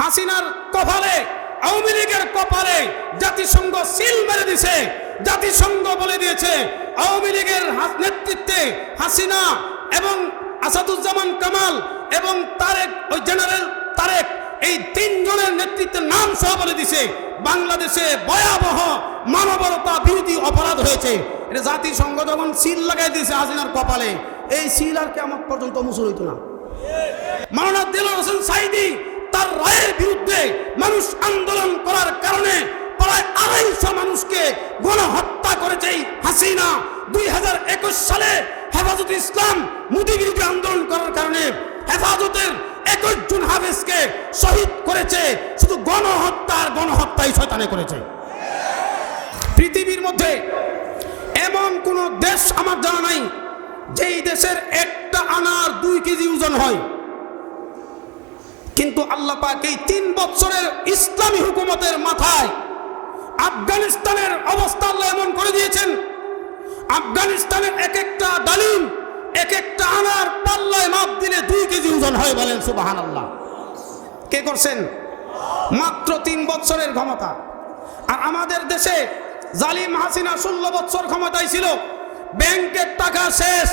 হাসিনার কপালে, আওয়ামী লীগের কপালে জাতিসংঘ সিল মেরে দিয়েছে। জাতিসংঘ বলে দিয়েছে আওয়ামী লীগের নেতৃত্বে হাসিনা এবং আসাদুজ্জামান কামাল এবং তারেক, ওই জেনারেল তারেক, এই তিনজনের নেতৃত্বের নাম সহ বলে দিছে বাংলাদেশে ভয়াবহ মানবতা বিরোধী অপরাধ হয়েছে। এটা জাতিসংঘ যখন সিল লাগাই দিয়েছে হাসিনার কপালে, এই সিল আর কিয়ামত পর্যন্ত মুছল হইতো না। মাওলানা দেলোয়ার হোসেন সাঈদী তার রায়ের বিরুদ্ধে মানুষ আন্দোলন করার কারণে প্রায় 250 মানুষকে গণহত্যা করেছে হাসিনা। 2021 সালে হেফাজতে ইসলাম মোদি বিরোধী আন্দোলন করার কারণে হেফাজতের 21 জন হাফেজকে শহীদ করেছে। শুধু গণহত্যাই শয়তানে করেছে। পৃথিবীর মধ্যে এমন কোন দেশ আমার জানা নাই যেই দেশের একটা আনার 2 কেজি ওজন হয়, কিন্তু আল্লাহ পাক এই 3 বছরের ইসলামী হুকুমতের মাথায় আফগানিস্তানের অবস্থা আল্লাহ এমন করে দিয়েছেন। আফগানিস্তানের এক একটা ডালিম, এক একটা আনার পাল্লায় মাপ দিলে 2 কেজি ওজন হয়। বলেন সুবহানাল্লাহ। কে করছেন? মাত্র 3 বছরের ক্ষমতা। আর আমাদের দেশে জালিম হাসিনা 16 বছর ক্ষমতায় ছিল। ব্যাংকের টাকা শেষ,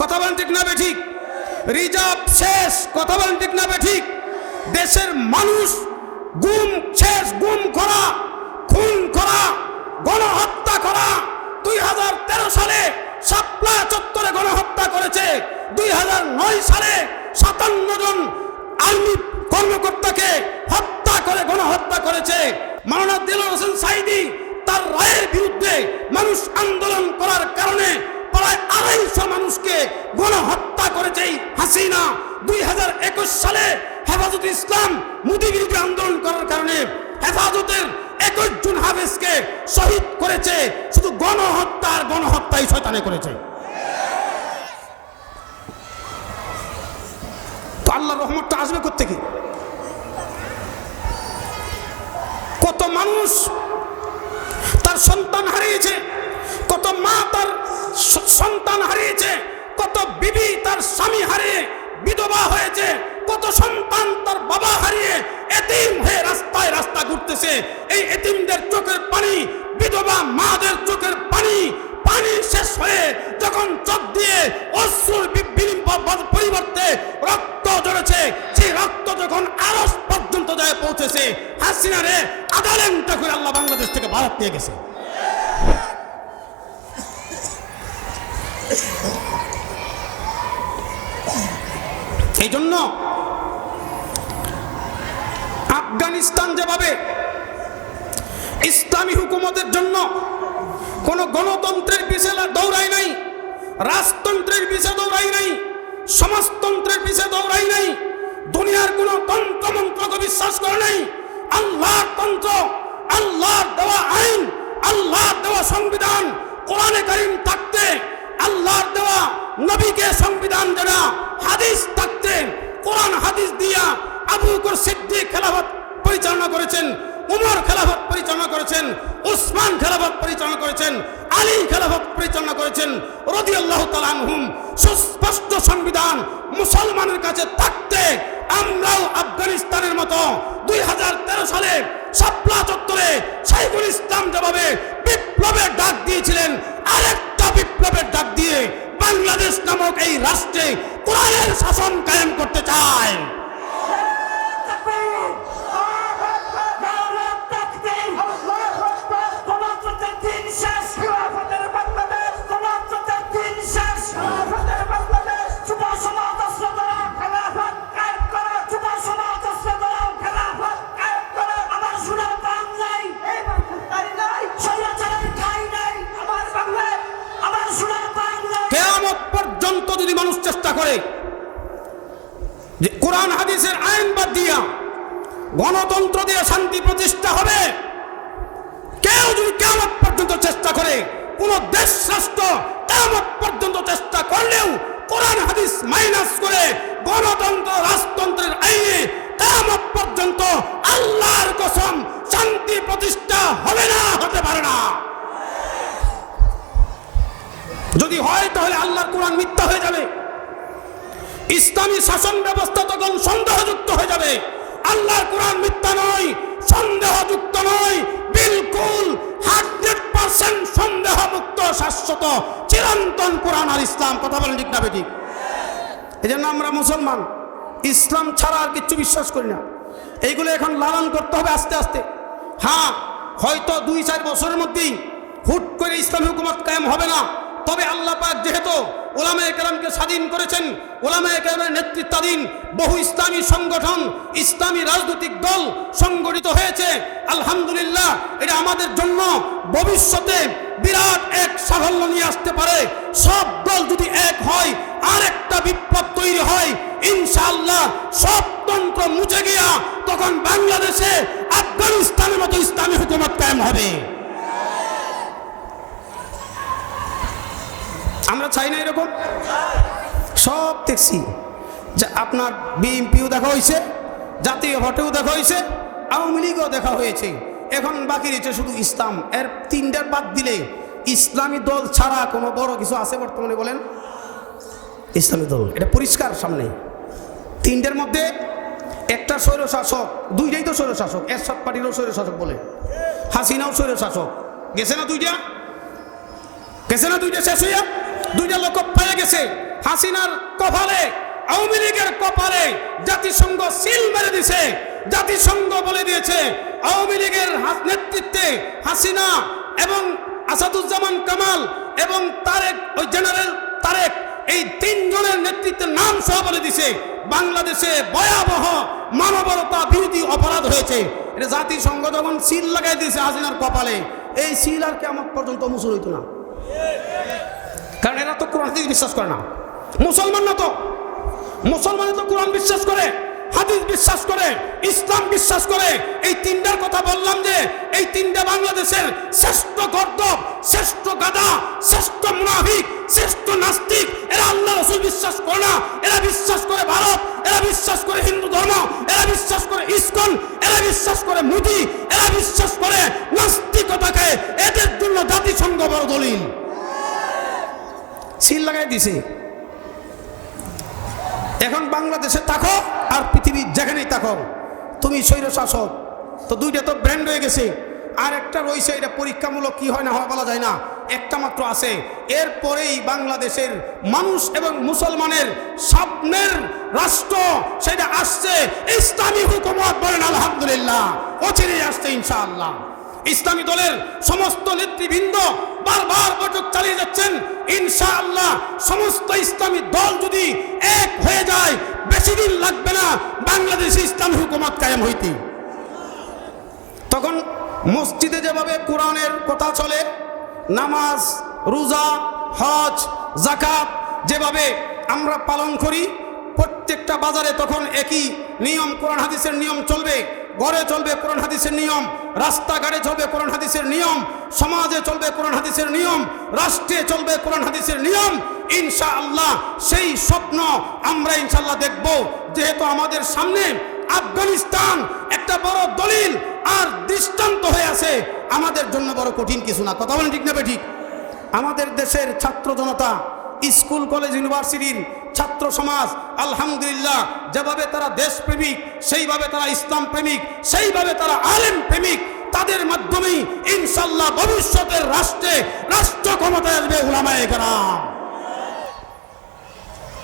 কথা বলেন ঠিক না বেঠিক? রিজার্ভ শেষ, কথা বলেন ঠিক না বেঠিক? দেশের মানুষ গুম শেষ, গুম করা, খুন করা, গণহত্যা করা। 2013 সালে শাপলা চত্বরে গণহত্যা করেছে। 2009 সালে 57 জন আর্মি কর্মকর্তাকে হত্যা করে গণহত্যা করেছে। মাওলানা দেলোয়ার হোসেন সাঈদী তার রায়ের বিরুদ্ধে মানুষ আন্দোলন করার কারণে প্রায় 250 মানুষকে গণহত্যা করেছে হাসিনা। 2021 সালে হেফাজতে ইসলাম মোদি বিরোধী আন্দোলন করার কারণে হেফাজতের 21 জন হাফেজকে শহীদ করেছে। শুধু গণহত্যাই শয়তানে করেছে। তো আল্লাহর রহমতটা আসবে কোত্থেকে? কত মানুষ তার সন্তান হারিয়েছে, কত মা তার সন্তান হারিয়েছে, কত বিবি তার স্বামী হারিয়ে বিধবা হয়েছে, কত সন্তান তার বাবা হারিয়ে এতিম হয়ে রাস্তায় রাস্তা ঘুরতেছে। এই এতিমদের চোখের পানি, বিধবা মাদের চোখের পানি শেষ হয়ে যখন চোখ দিয়ে অশ্রুর পরিবর্তে রক্ত ঝরেছে, সেই রক্ত যখন আরশ পর্যন্ত যায় পৌঁছেছে, হাসিনা রে আদালতটা করে আল্লাহ বাংলাদেশ থেকে ভারত নিয়ে গেছে। এই জন্য আফগানিস্তান যেভাবে ইসলামী হুকুমতের জন্য কোন গণতন্ত্রের পিছনে দৌড়ায় নাই, রাজতন্ত্রের পিছনে দৌড়ায় নাই, সমাজতন্ত্রের পিছনে দৌড়ায় নাই, দুনিয়ার কোন তন্ত্রমন্ত্রকে বিশ্বাস করে নাই। আল্লাহর তন্ত্র, আল্লাহর দেওয়া আইন, আল্লাহর দেওয়া সংবিধান, কোরআনে কারীম থাকতে, আল্লাহর দেওয়া নবীকে সংবিধান জানা, হাদিস থাকতে, কোরআন হাদিস দিয়া আবু বকর সিদ্দিক খেলাফত পরিচালনা করেছেন, উমর খেলাফত পরিচালনা করেছেন, উসমান খেলাফত পরিচালনা করেছেন, আলী খেলাফত পরিচালনা করেছেন রাদিয়াল্লাহু তাআলা আনহুম। সুস্পষ্ট সংবিধান মুসলমানের কাছে থাকতে আমরাও আফগানিস্তানের মতো 2013 সালে শাপলা চত্বরে শাইখুল ইসলাম যেভাবে বিপ্লবের ডাক দিয়েছিলেন, আরেকটা বিপ্লবের ডাক দিয়ে বাংলাদেশ নামক এই রাষ্ট্রে কোরআনের শাসন কায়েম করতে চায়। কিয়ামত পর্যন্ত যদি মানুষ চেষ্টা করে যে কোরআন হাদিসের আইন বাদ দিয়া গণতন্ত্র দিয়ে শান্তি প্রতিষ্ঠা হবে, কেউ যদি কিয়ামত পর্যন্ত চেষ্টা করে, কোন দেশ রাষ্ট্র কিয়ামত পর্যন্ত চেষ্টা করলেও কোরআন হাদিস মাইনাস করে গণতন্ত্র রাজতন্ত্রের আইনে কিয়ামত পর্যন্ত আল্লাহর কসম শান্তি প্রতিষ্ঠা হবে না, হতে পারে না। যদি হয় তাহলে আল্লাহর কোরআন মিথ্যা হয়ে যাবে, ইসলামী শাসন ব্যবস্থা তখন সন্দেহযুক্ত হয়ে যাবে, আল্লাহর কোরআন মিথ্যা নয়, সন্দেহযুক্ত নয়, বিলকুল 100% সন্দেহমুক্ত, শাশ্বত চিরন্তন কোরআন আর ইসলাম। কথা বলেন ঠিক না বেঠিক? এই জন্য আমরা মুসলমান ইসলাম ছাড়া আর কিচ্ছু বিশ্বাস করি না। এইগুলো এখন লালন করতে হবে আস্তে আস্তে। হ্যাঁ, হয়তো 2-4 বছরের মধ্যেই হুট করে ইসলামী হুকুমত কায়েম হবে না, তবে আল্লাহ পাক যেহেতু ওলামায়ে কেরামকে স্বাধীন করেছেন, ওলামায়ে কেরামের নেতৃত্বাধীন বহু ইসলামী সংগঠন, ইসলামী রাজনৈতিক দল সংগঠিত হয়েছে, আলহামদুলিল্লাহ, এটা আমাদের জন্য ভবিষ্যতে বিরাট এক সাফল্য নিয়ে আসতে পারে। সব দল যদি এক হয়, আর একটা বিপ্লব তৈরি হয়, ইনশাআল্লাহ সব তন্ত্র মুছে গিয়া তখন বাংলাদেশে আফগানিস্তানের মতো ইসলামী হুকুমত কায়েম হবে। আমরা চাই না এরকম? সব দেখছি যে আপনার বিএনপিও দেখা হয়েছে, জাতীয় ভোটেও দেখা হয়েছে, আওয়ামী লীগও দেখা হয়েছে, এখন বাকি রয়েছে শুধু ইসলাম। এর 3টার বাদ দিলে ইসলামী দল ছাড়া কোনো বড় কিছু আছে বর্তমানে? বলেন, ইসলামী দল এটা পরিষ্কার সামনে। 3টার মধ্যে একটা স্বৈরশাসক, 2টাই তো স্বৈরশাসক, এরশাদ পার্টিরও স্বৈরশাসক বলে, হাসিনাও স্বৈরশাসক। গেছে না 2টা? গেছে না 2টা? শেষ হইয়া 2টা লোক পেয়ে গেছে। হাসিনার কপালে, আওয়ামী লীগের কপালে জাতিসংঘ সিল মেরে দিছে। জাতিসংঘ বলে দিয়েছে আওয়ামী লীগের নেতৃত্বে হাসিনা এবং আসাদুজ্জামান কামাল এবং তারেক, ওই জেনারেল তারেক, এই 3 জনের নেতৃত্বের নাম সহ বলে দিছে বাংলাদেশে ভয়াবহ মানবতা বিরোধী অপরাধ হয়েছে। এটা জাতিসংঘ যখন সিল লাগাই দিয়েছে হাসিনার কপালে, এই সিল আর কিয়ামত পর্যন্ত মুছে হইতো না। কারণ এরা তো কোরআন হাদিস বিশ্বাস করে না। মুসলমান না তো, মুসলমান তো কোরআন বিশ্বাস করে, হাদিস বিশ্বাস করে, ইসলাম বিশ্বাস করে। এই 3টার কথা বললাম যে এই 3টা বাংলাদেশের শ্রেষ্ঠ গর্দভ, শ্রেষ্ঠ গাদা, শ্রেষ্ঠ মুনাফিক, শ্রেষ্ঠ নাস্তিক। এরা আল্লাহ রাসূল বিশ্বাস করে না, এরা বিশ্বাস করে ভারত, এরা বিশ্বাস করে হিন্দু ধর্ম, এরা বিশ্বাস করে ইসকন, এরা বিশ্বাস করে মোদি, এরা বিশ্বাস করে নাস্তিকতাকে। এদের জন্য জাতিসংঘ বড় দলিল সিল লাগাই দিছে। এখন বাংলাদেশে থাকো আর পৃথিবীর যেখানেই থাকো তুমি স্বৈরশাসক। তো 2টা তো ব্র্যান্ড হয়ে গেছে, আর একটা রয়েছে, এটা পরীক্ষামূলক, কি হয় না হয় বলা যায় না, একটা মাত্র আছে। এরপরেই বাংলাদেশের মানুষ এবং মুসলমানের স্বপ্নের রাষ্ট্র সেটা আসছে, ইসলামী হুকুমত। বলেন আলহামদুলিল্লাহ, অচিরেই আসছে ইনশাআল্লাহ। ইসলামী দলের সমস্ত নেতৃবৃন্দ বারবার বৈঠক চালিয়ে যাচ্ছেন। ইনশাআল্লাহ সমস্ত ইসলামী দল যদি এক হয়ে যায়, বেশি দিন লাগবে না বাংলাদেশে ইসলামী হুকুমত কায়েম হইতে। তখন মসজিদে যেভাবে কোরআনের কথা চলে, নামাজ, রোজা, হজ, যাকাত যেভাবে আমরা পালন করি, প্রত্যেকটা বাজারে তখন একই নিয়ম, কোরআন হাদিসের নিয়ম চলবে। ঘরে চলবে কোরআন হাদিসের নিয়ম, রাস্তাঘাটে চলবে কোরআন হাদিসের নিয়ম, সমাজে চলবে কোরআন হাদিসের নিয়ম, রাষ্ট্রে চলবে কোরআন হাদিসের নিয়ম। ইনশাআল্লাহ সেই স্বপ্ন আমরা ইনশাআল্লাহ দেখব। যেহেতু আমাদের সামনে আফগানিস্তান একটা বড় দলিল আর দৃষ্টান্ত হয়ে আছে, আমাদের জন্য বড় কঠিন কিছু না। কথা বলেন ঠিক না ঠিক? আমাদের দেশের ছাত্র জনতা, স্কুল কলেজ ইউনিভার্সিটির ছাত্র সমাজ, আলহামদুলিল্লাহ, যেভাবে তারা দেশপ্রেমিক, সেইভাবে তারা ইসলাম প্রেমিক, সেইভাবে তারা আলেম প্রেমিক। তাদের মাধ্যমেই ইনশাআল্লাহ ভবিষ্যতের রাষ্ট্রে রাষ্ট্র ক্ষমতায় আসবে উলামায়ে কেরাম।